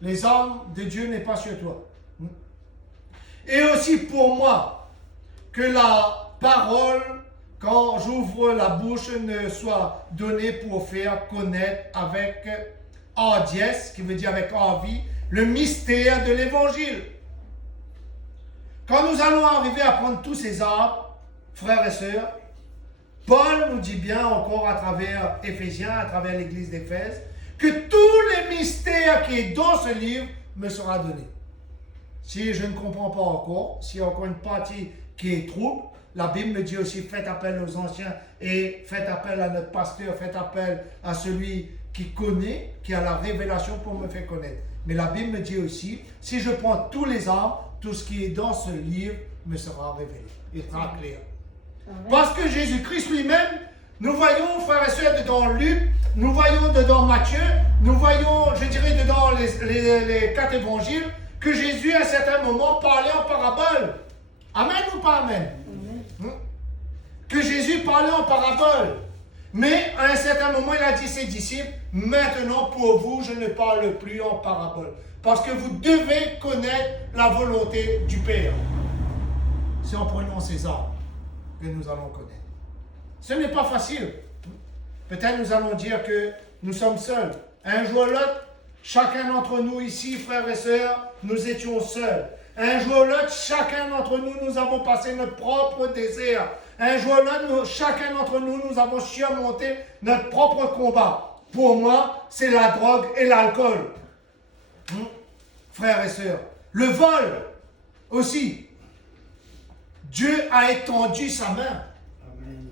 Les armes de Dieu n'est pas sur toi. Et aussi pour moi, que la parole, quand j'ouvre la bouche, ne soit donnée pour faire connaître avec hardiesse, qui veut dire avec envie, le mystère de l'évangile. Quand nous allons arriver à prendre tous ces arbres, frères et sœurs, Paul nous dit bien encore à travers Éphésiens, à travers l'église d'Éphèse, que tous les mystères qui est dans ce livre me sera donné. Si je ne comprends pas encore, s'il y a encore une partie qui est trouble, la Bible me dit aussi faites appel aux anciens et faites appel à notre pasteur, faites appel à celui qui connaît, qui a la révélation pour me faire connaître. Mais la Bible me dit aussi, si je prends tous les arbres, tout ce qui est dans ce livre me sera révélé, il sera clair. Parce que Jésus-Christ lui-même, nous voyons, frères et sœurs, dedans Luc, nous voyons dedans Matthieu, nous voyons, je dirais, dedans les 4 évangiles, que Jésus, à un certain moment, parlait en parabole. Amen ou pas amen? Amen. Que Jésus parlait en parabole. Mais à un certain moment, il a dit à ses disciples, maintenant pour vous, je ne parle plus en parabole. Parce que vous devez connaître la volonté du Père. C'est en prenant ces arbres que nous allons connaître. Ce n'est pas facile. Peut-être nous allons dire que nous sommes seuls. Un jour ou l'autre, chacun d'entre nous ici, frères et sœurs, nous étions seuls. Un jour ou l'autre, chacun d'entre nous, nous avons passé notre propre désert. Un jour ou l'autre, chacun d'entre nous, nous avons surmonté notre propre combat. Pour moi, c'est la drogue et l'alcool. Frères et sœurs, le vol aussi. Dieu a étendu sa main. Amen.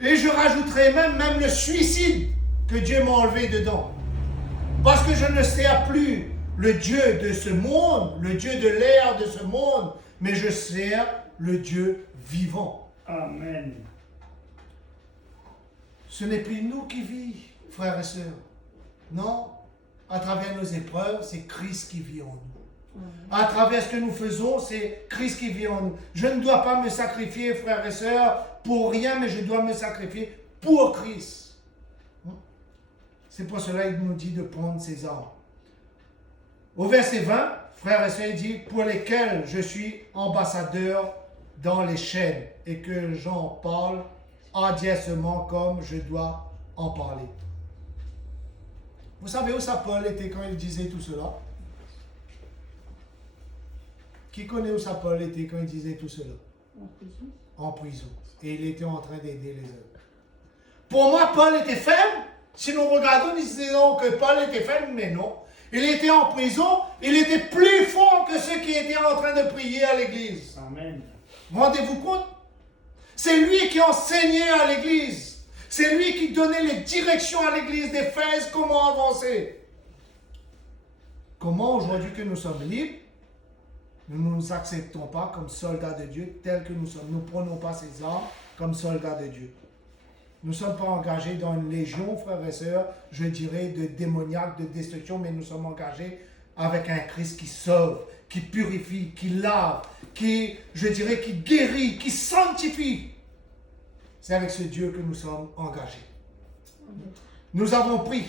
Et je rajouterai même le suicide que Dieu m'a enlevé dedans. Parce que je ne sers plus le Dieu de ce monde, le Dieu de l'air de ce monde, mais je sers le Dieu vivant. Amen. Ce n'est plus nous qui vivons, frères et sœurs. Non, à travers nos épreuves, c'est Christ qui vit en nous. À travers ce que nous faisons, c'est Christ qui vit en nous. Je ne dois pas me sacrifier, frères et sœurs, pour rien, mais je dois me sacrifier pour Christ. C'est pour cela qu'il nous dit de prendre ces armes. Au verset 20, frères et sœurs, il dit, pour lesquels je suis ambassadeur dans les chaînes et que j'en parle hardièsement comme je dois en parler. Vous savez où ça Paul était quand il disait tout cela? Qui connaît où ça Paul était quand il disait tout cela? En prison. En prison. Et il était en train d'aider les autres. Pour moi, Paul était faible. Si nous regardons, nous disons que Paul était faible, mais non. Il était en prison, il était plus fort que ceux qui étaient en train de prier à l'église. Amen. Rendez-vous compte? C'est lui qui enseignait à l'église. C'est lui qui donnait les directions à l'église d'Éphèse, comment avancer. Comment aujourd'hui que nous sommes libres, nous ne nous acceptons pas comme soldats de Dieu tels que nous sommes. Nous ne prenons pas ces armes comme soldats de Dieu. Nous ne sommes pas engagés dans une légion, frères et sœurs, je dirais, de démoniaques, de destruction, mais nous sommes engagés avec un Christ qui sauve, qui purifie, qui lave, qui, je dirais, qui guérit, qui sanctifie. C'est avec ce Dieu que nous sommes engagés. Nous avons pris.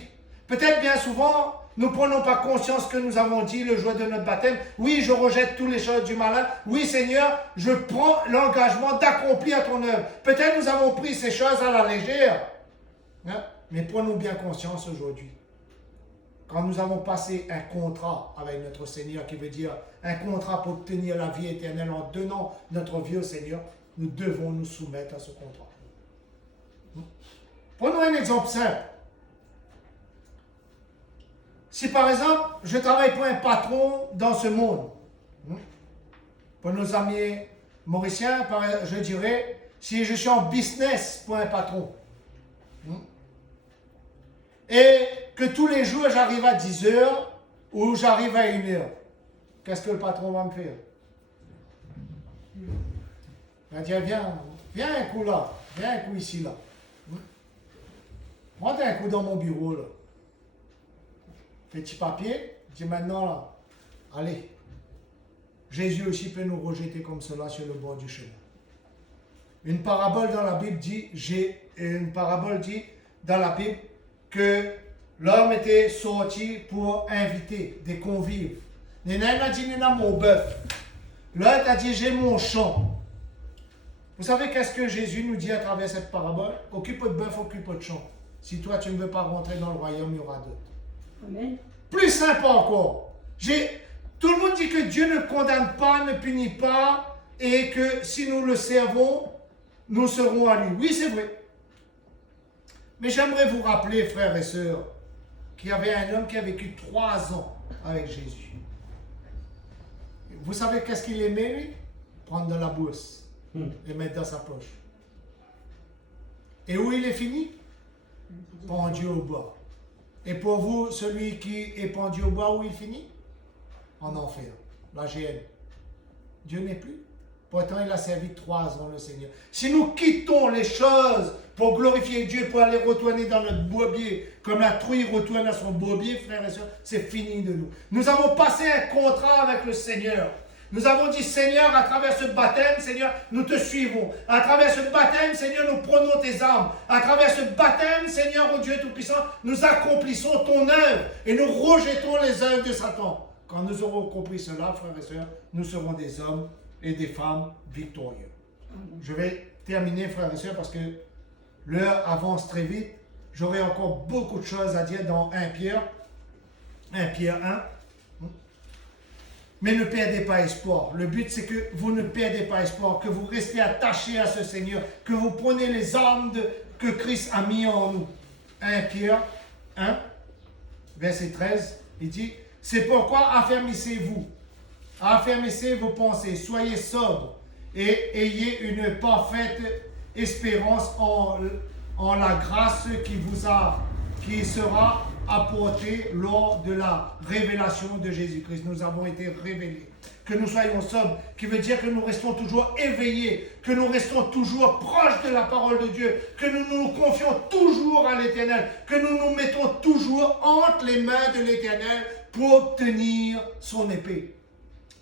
Peut-être bien souvent, nous ne prenons pas conscience que nous avons dit le jour de notre baptême. Oui, je rejette toutes les choses du malin. Oui, Seigneur, je prends l'engagement d'accomplir ton œuvre. Peut-être nous avons pris ces choses à la légère. Hein? Mais prenons bien conscience aujourd'hui. Quand nous avons passé un contrat avec notre Seigneur, qui veut dire un contrat pour obtenir la vie éternelle en donnant notre vie au Seigneur, nous devons nous soumettre à ce contrat. Prenons un exemple simple. Si par exemple, je travaille pour un patron dans ce monde, pour nos amis mauriciens, je dirais, si je suis en business pour un patron, et que tous les jours j'arrive à 10 heures ou j'arrive à 1 heure, qu'est-ce que le patron va me faire? Il va dire, viens un coup là, viens un coup ici là. Rentre un coup dans mon bureau là. Petit papier, dis maintenant là, allez, Jésus aussi peut nous rejeter comme cela sur le bord du chemin. Une parabole dans la Bible dit dans la Bible que l'homme était sorti pour inviter des convives. L'un a dit, il a mon bœuf. L'autre a dit, j'ai mon champ. Vous savez qu'est-ce que Jésus nous dit à travers cette parabole? Occupe de bœuf, occupe de champ. Si toi tu ne veux pas rentrer dans le royaume, il y aura d'autres. Amen. Plus simple encore. Tout le monde dit que Dieu ne condamne pas, ne punit pas, et que si nous le servons, nous serons à lui. Oui, c'est vrai. Mais j'aimerais vous rappeler, frères et sœurs, qu'il y avait un homme qui a vécu 3 ans avec Jésus. Vous savez qu'est-ce qu'il aimait, lui? Prendre de la bourse et mettre dans sa poche. Et où il est fini? Pendu au bois. Et pour vous, celui qui est pendu au bois, où il finit? En enfer, la géhenne. Dieu n'est plus. Pourtant, il a servi 3 ans, le Seigneur. Si nous quittons les choses pour glorifier Dieu, pour aller retourner dans notre bourbier, comme la truie retourne à son bourbier, frères et sœurs, c'est fini de nous. Nous avons passé un contrat avec le Seigneur. Nous avons dit, Seigneur, à travers ce baptême, Seigneur, nous te suivons. À travers ce baptême, Seigneur, nous prenons tes armes. À travers ce baptême, Seigneur, ô Dieu Tout-Puissant, nous accomplissons ton œuvre et nous rejetons les œuvres de Satan. Quand nous aurons compris cela, frères et sœurs, nous serons des hommes et des femmes victorieux. Je vais terminer, frères et sœurs, parce que l'heure avance très vite. J'aurai encore beaucoup de choses à dire dans 1 Pierre 1. Mais ne perdez pas espoir. Le but, c'est que vous ne perdez pas espoir, que vous restez attachés à ce Seigneur, que vous prenez les armes que Christ a mis en nous. 1 Pierre 1, verset 13, il dit, c'est pourquoi affermissez vos pensées, soyez sobres et ayez une parfaite espérance en la grâce qui sera apportée lors de la révélation de Jésus-Christ. Nous avons été révélés. Que nous soyons sobres, qui veut dire que nous restons toujours éveillés, que nous restons toujours proches de la parole de Dieu, que nous nous confions toujours à l'Éternel, que nous nous mettons toujours entre les mains de l'Éternel pour obtenir son épée.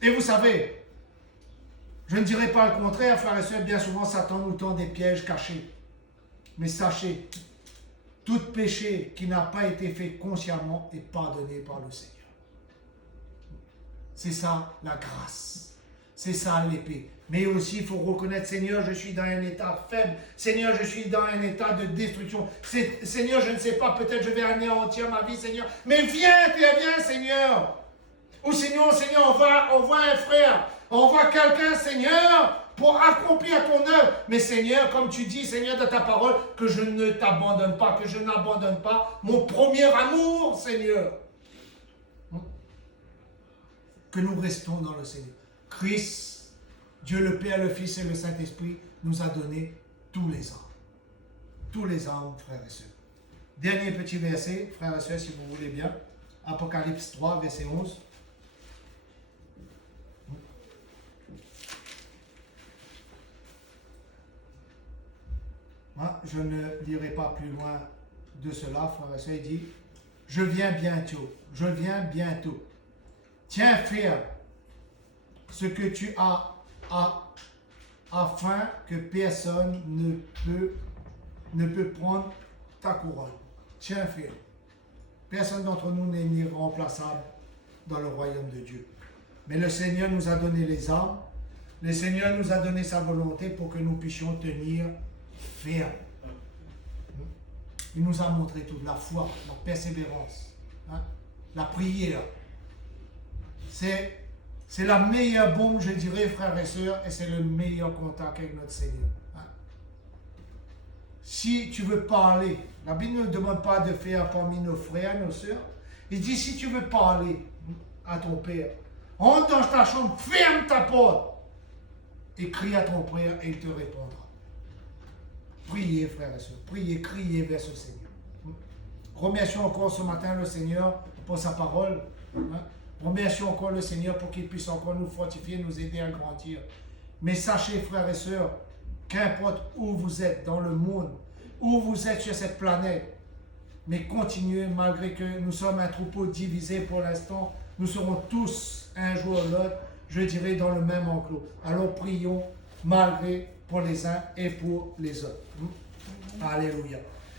Et vous savez, je ne dirais pas le contraire, frères et sœurs, bien souvent Satan nous tend des pièges cachés. Mais sachez, tout péché qui n'a pas été fait consciemment est pardonné par le Seigneur. C'est ça la grâce. C'est ça l'épée. Mais aussi, il faut reconnaître, Seigneur, je suis dans un état faible. Seigneur, je suis dans un état de destruction. Seigneur, je ne sais pas, peut-être je vais anéantir ma vie, Seigneur. Mais viens, Seigneur. Ou sinon, Seigneur, on voit un frère, on voit quelqu'un, Seigneur, pour accomplir ton œuvre. Mais Seigneur, comme tu dis, Seigneur, de ta parole, que je ne t'abandonne pas, que je n'abandonne pas mon premier amour, Seigneur. Que nous restons dans le Seigneur. Christ, Dieu le Père, le Fils et le Saint-Esprit nous a donné tous les âmes. Tous les âmes, frères et sœurs. Dernier petit verset, frères et sœurs, si vous voulez bien. Apocalypse 3, verset 11. Je ne lirai pas plus loin de cela, frère et sœur. Il dit, je viens bientôt, je viens bientôt. Tiens ferme ce que tu as afin que personne ne peut prendre ta couronne. Tiens ferme. Personne d'entre nous n'est irremplaçable dans le royaume de Dieu. Mais le Seigneur nous a donné les armes. Le Seigneur nous a donné sa volonté pour que nous puissions tenir ferme. Il nous a montré toute la foi, la persévérance, la prière. C'est la meilleure bombe, je dirais, frères et sœurs, et c'est le meilleur contact avec notre Seigneur. Si tu veux parler, la Bible ne demande pas de faire parmi nos frères, nos sœurs. Il dit, si tu veux parler à ton Père, entre dans ta chambre, ferme ta porte et crie à ton Père et il te répondra. Priez, frères et sœurs, priez, criez vers ce Seigneur. Remercions encore ce matin le Seigneur pour sa parole. Remercions encore le Seigneur pour qu'il puisse encore nous fortifier, nous aider à grandir. Mais sachez, frères et sœurs, qu'importe où vous êtes dans le monde, où vous êtes sur cette planète, mais continuez, malgré que nous sommes un troupeau divisé pour l'instant, nous serons tous un jour ou l'autre, je dirais, dans le même enclos. Alors prions, malgré pour les uns et pour les autres. Alléluia.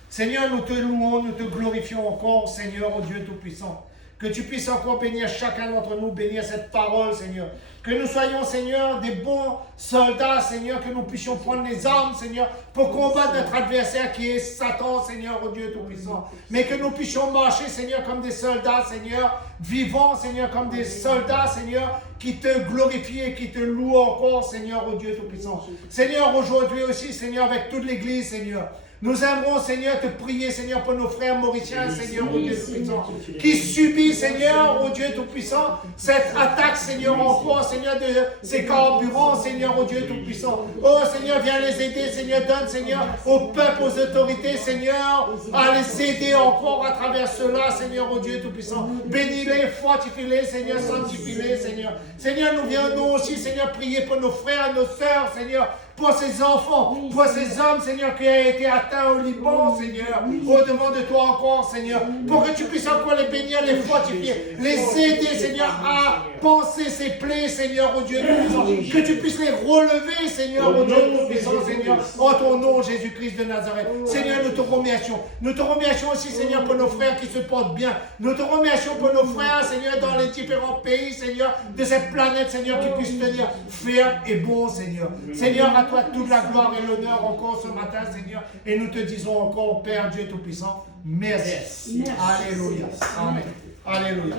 Seigneur, nous te louons, nous te glorifions encore, Seigneur, ô Dieu Tout-Puissant. Que tu puisses encore bénir chacun d'entre nous, bénir cette parole, Seigneur. Que nous soyons, Seigneur, des bons soldats, Seigneur, que nous puissions prendre les armes, Seigneur, pour combattre notre adversaire qui est Satan, Seigneur, ô Dieu Tout-Puissant. Mais que nous puissions marcher, Seigneur, comme des soldats, Seigneur, vivants, Seigneur, comme des soldats, Seigneur, qui te glorifient et qui te louent encore, Seigneur, ô Dieu Tout-Puissant. Seigneur, aujourd'hui aussi, Seigneur, avec toute l'Église, Seigneur, nous aimerons, Seigneur, te prier, Seigneur, pour nos frères mauriciens, Seigneur, ô Dieu Tout-Puissant, qui subissent, Seigneur, ô Dieu Tout-Puissant, cette attaque, Seigneur, encore, Seigneur, de ces carburants, Seigneur, ô Dieu Tout-Puissant. Oh, Seigneur, viens les aider, Seigneur, donne, Seigneur, au peuple, aux autorités, Seigneur, à les aider encore à travers cela, Seigneur, ô Dieu Tout-Puissant. Bénis-les, fortifie-les, Seigneur, sanctifie-les, Seigneur. Seigneur, nous venons aussi, Seigneur, prier pour nos frères et nos sœurs, Seigneur, pour ces enfants, pour ces hommes, Seigneur, qui ont été atteints au Liban, Seigneur. Au-devant de toi encore, Seigneur, pour que tu puisses encore les bénir, les fortifier, les aider, Seigneur, à penser ces plaies, Seigneur, au Dieu Tout-Puissant. Que tu puisses les relever, Seigneur, au Dieu Tout-Puissant, Seigneur, en ton nom, Jésus-Christ de Nazareth. Seigneur, nous te remercions. Nous te remercions aussi, Seigneur, pour nos frères qui se portent bien. Nous te remercions pour nos frères, Seigneur, dans les différents pays, Seigneur, de cette planète, Seigneur, qui puissent tenir ferme et bon, Seigneur. Seigneur, à toi toute la gloire et l'honneur encore ce matin, Seigneur. Et nous te disons encore, Père Dieu Tout-Puissant, merci. Alléluia. Amen. Alléluia.